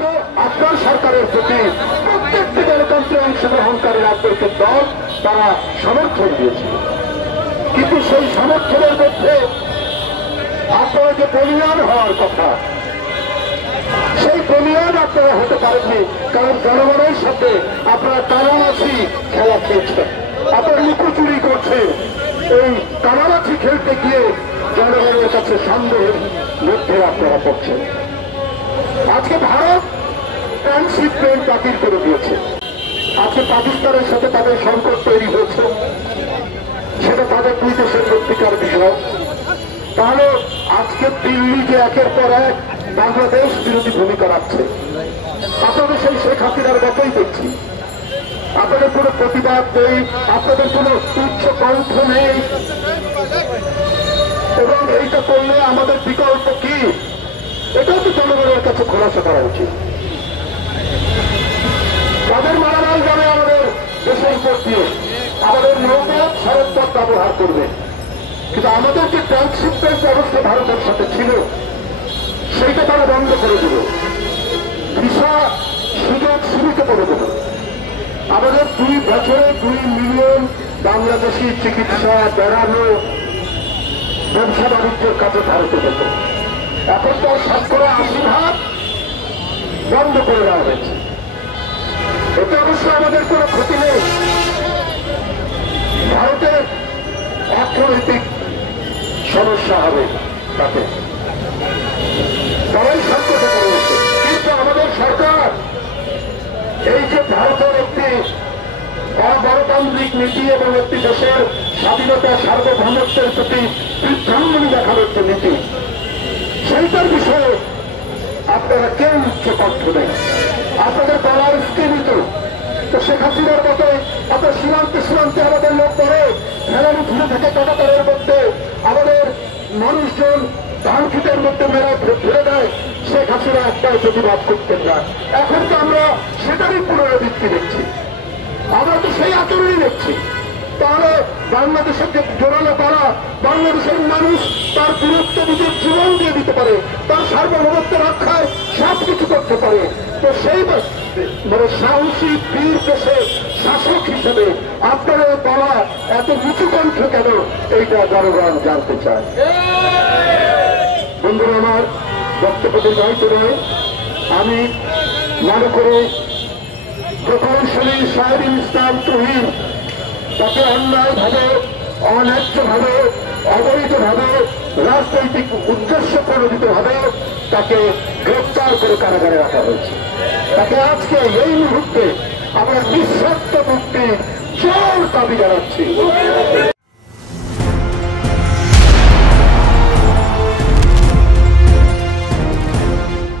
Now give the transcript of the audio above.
কিন্তু আপনার সরকারের প্রতি প্রত্যেকটি গণতন্ত্রে অংশগ্রহণকারী রাজনৈতিক দল তারা সমর্থন দিয়েছিল, কিন্তু সেই সমর্থনের মধ্যে আপনারা যে বলিয়ান হওয়ার কথা, সেই বলিয়ান আপনারা হতে পারেননি। কারণ জনগণের সাথে আপনারা কানামাছি খেলা খেলছেন, আপনারা লুকোচুরি করছেন। এই কানামাছি খেলতে গিয়ে জনগণের কাছে সন্দেহের মধ্যে আপনারা পড়ছেন। আজকে ভারত ট্রান্সশিপমেন্ট বাতিল করে দিয়েছে। আজকে পাকিস্তানের সাথে তাদের সংকট তৈরি হয়েছে, সেটা তাদের দুই দেশের মধ্যকার বিষয়। তাহলে আজকে দিল্লি যে একের পর এক বাংলাদেশ বিরোধী ভূমিকা রাখছে, আপনাদের সেই শেখ হাসিনার মতোই দেখছি। আপনাদের কোনো প্রতিবাদ নেই, আপনাদের কোনো উচ্চ কণ্ঠ নেই, এবং এইটা করলে আমাদের বিকল্প কি, এটাও তো জনগণের কাছে খোলাসা করা উচিত। তাদের মারামাল যাবে আমাদের দেশের উপর দিয়ে, আমাদের নৌপথ সড়কপথ ব্যবহার করবে, কিন্তু আমাদের যে ট্রান্সশিপমেন্ট ব্যবস্থা ভারতের সাথে ছিল সেইটা তারা বন্ধ করে দিল, ভিসা সুযোগ সীমিত করে দিল। আমাদের 2 বছরে 2 মিলিয়ন বাংলাদেশি চিকিৎসা, বেড়ানো, ব্যবসা বাণিজ্যের কাজে ভারতে যেত, এখন তো 80% বন্ধ করে দেওয়া হয়েছে। এতে অবশ্য আমাদের কোনো ক্ষতি নেই, ভারতের অর্থনৈতিক সমস্যা হবে তাতে, তারাই সংকটে পড়েছে। কিন্তু আমাদের সরকার এই যে ভারতের একটি অগণতান্ত্রিক নীতি এবং একটি দেশের স্বাধীনতা সার্বভৌমত্বের প্রতি বিভ্রান্তি দেখানোর যে নীতি, সেইটার বিষয়ে আপনারা কেউ উচ্চ কণ্ঠ নেই। আপনাদের বলার স্থিমিত। তো শেখ হাসিনার মতো আপনার সীমান্তে সীমান্তে আমাদের লোক পড়ে ফেরানি ঘুরে থেকে কাটাতারের মধ্যে আমাদের মানুষজন ধান ক্ষেতের মধ্যে মেরা ফেলে দেয়, শেখ হাসিনা একটাই প্রতিবাদ করতেন না। এখন তো আমরা সেটারই পুনরাবৃত্তি দেখছি, আমরা তো সেই আচরণই দেখছি। তাহলে বাংলাদেশের যে জোরালো তারা, বাংলাদেশের মানুষ তার গুরুত্ব নিজের জীবন দিয়ে দিতে পারে, তার সার্বভৌমত্ব রক্ষায় সবকিছু করতে পারে। তো সেই মানে সাহসী বীর দেশে শাসক হিসেবে আপনাদের বলা এত নিচু কণ্ঠ কেন, এইটা জনগণ জানতে চায়। বন্ধুরা আমার, বক্তব্য দীর্ঘায়িত নয়, আমি মনে করে প্রকৌশলী শাহরুল ইসলাম তুহিন তাকে অন্যায়ভাবে, অন্যায্যভাবে, অবৈধভাবে, রাজনৈতিক উদ্দেশ্য প্রণোদিতভাবে তাকে গ্রেপ্তার করে কারাগারে রাখা হয়েছে। তাকে আজকে এই মুহূর্তে আমরা নিঃশর্ত মুক্তির জোর দাবি জানাচ্ছি।